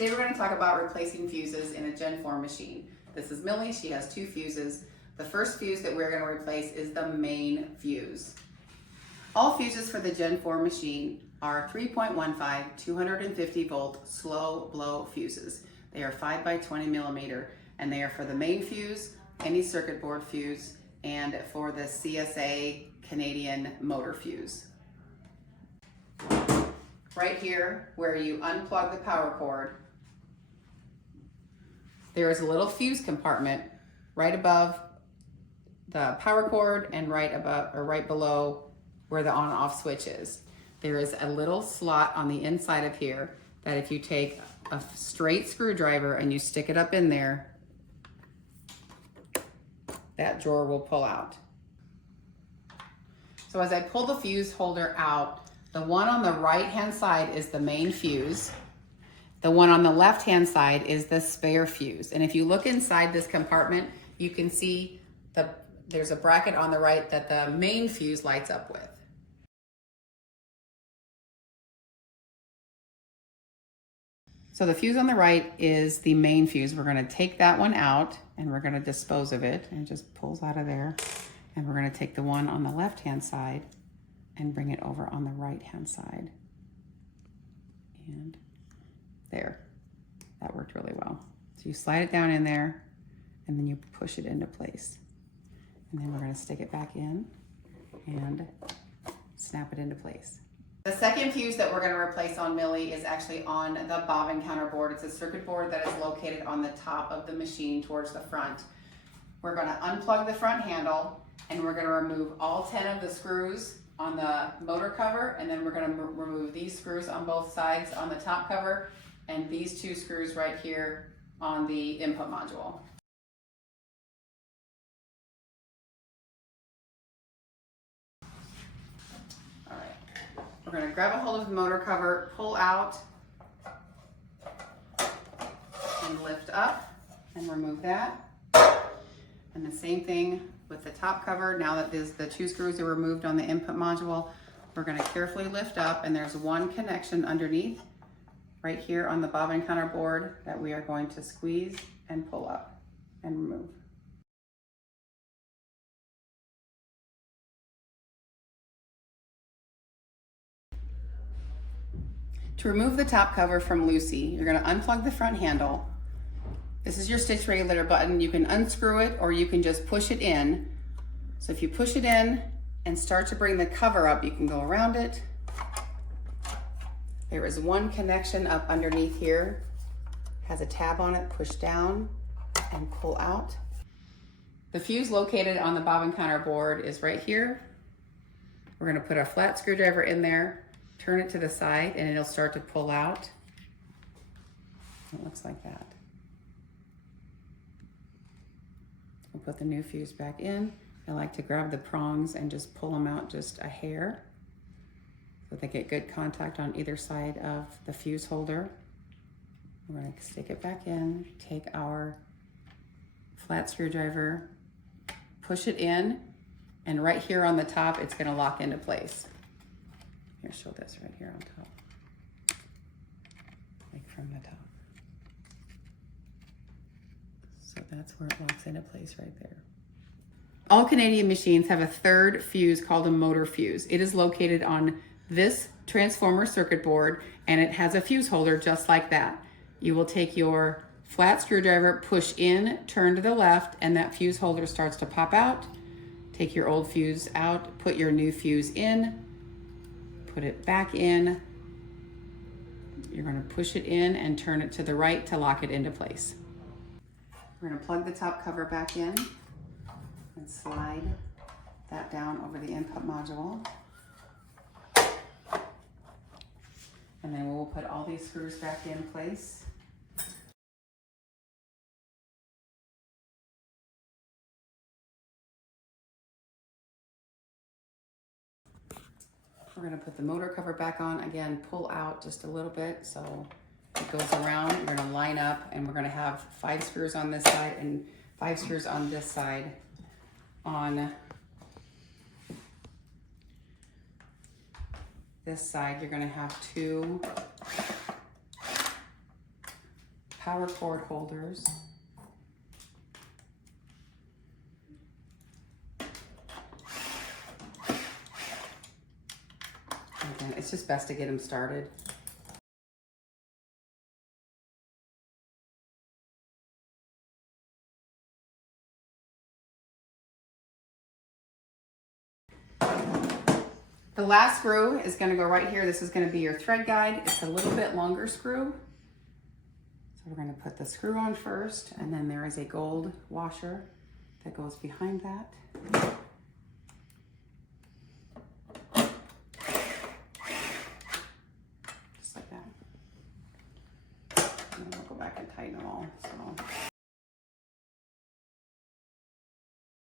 Today we're going to talk about replacing fuses in a Gen 4 machine. This is Millie. She has 2 fuses. The first fuse that we're going to replace is the main fuse. All fuses for the Gen 4 machine are 3.15 250 volt slow blow fuses. They are 5 by 20 millimeter, and they are for the main fuse, any circuit board fuse, and for the CSA Canadian motor fuse. Right here, where you unplug the power cord, there is a little fuse compartment right above the power cord and right above or right below where the on-off switch is. There is a little slot on the inside of here that if you take a straight screwdriver and you stick it up in there, that drawer will pull out. So as I pull the fuse holder out, the one on the right-hand side is the main fuse. The one on the left-hand side is the spare fuse. And if you look inside this compartment, you can see there's a bracket on the right that the main fuse lights up with. So the fuse on the right is the main fuse. We're going to take that one out and we're going to dispose of it, and it just pulls out of there. And we're going to take the one on the left-hand side and bring it over on the right-hand side. And there, that worked really well. So you slide it down in there and then you push it into place. And then we're going to stick it back in and snap it into place. The second fuse that we're going to replace on Millie is actually on the Bobbin counter board. It's a circuit board that is located on the top of the machine towards the front. We're going to unplug the front handle and we're going to remove all 10 of the screws on the motor cover, and then we're going to remove these screws on both sides on the top cover and these 2 screws right here on the input module. All right, we're going to grab a hold of the motor cover, pull out, and lift up and remove that. And the same thing with the top cover. Now that the 2 screws are removed on the input module, we're going to carefully lift up, and there's one connection underneath right here on the Bobbin counter board that we are going to squeeze and pull up and remove. To remove the top cover from Lucy, you're going to unplug the front handle. This is your stitch regulator button. You can unscrew it or you can just push it in. So if you push it in and start to bring the cover up, you can go around it. There is one connection up underneath here, has a tab on it, push down and pull out. The fuse located on the Bobbin counter board is right here. We're going to put a flat screwdriver in there, turn it to the side, and it'll start to pull out. It looks like that. We'll put the new fuse back in. I like to grab the prongs and just pull them out just a hair so they get good contact on either side of the fuse holder. We're going to stick it back in, take our flat screwdriver, push it in, and right here on the top, it's going to lock into place. Here, show this right here on top, like from the top. So that's where it locks into place right there. All Canadian machines have a third fuse called a motor fuse. It is located on this transformer circuit board, and it has a fuse holder just like that. You will take your flat screwdriver, push in, turn to the left, and that fuse holder starts to pop out. Take your old fuse out, put your new fuse in, put it back in. You're going to push it in and turn it to the right to lock it into place. We're going to plug the top cover back in and slide that down over the input module. And then we'll put all these screws back in place. We're going to put the motor cover back on. Again, pull out just a little bit so it goes around. We're going to line up, and we're going to have 5 screws on this side and 5 screws on this side. On this side, you're going to have 2 power cord holders. Again, it's just best to get them started. The last screw is going to go right here. This is going to be your thread guide. It's a little bit longer screw. So we're going to put the screw on first, and then there is a gold washer that goes behind that. Just like that. And then we'll go back and tighten them all. So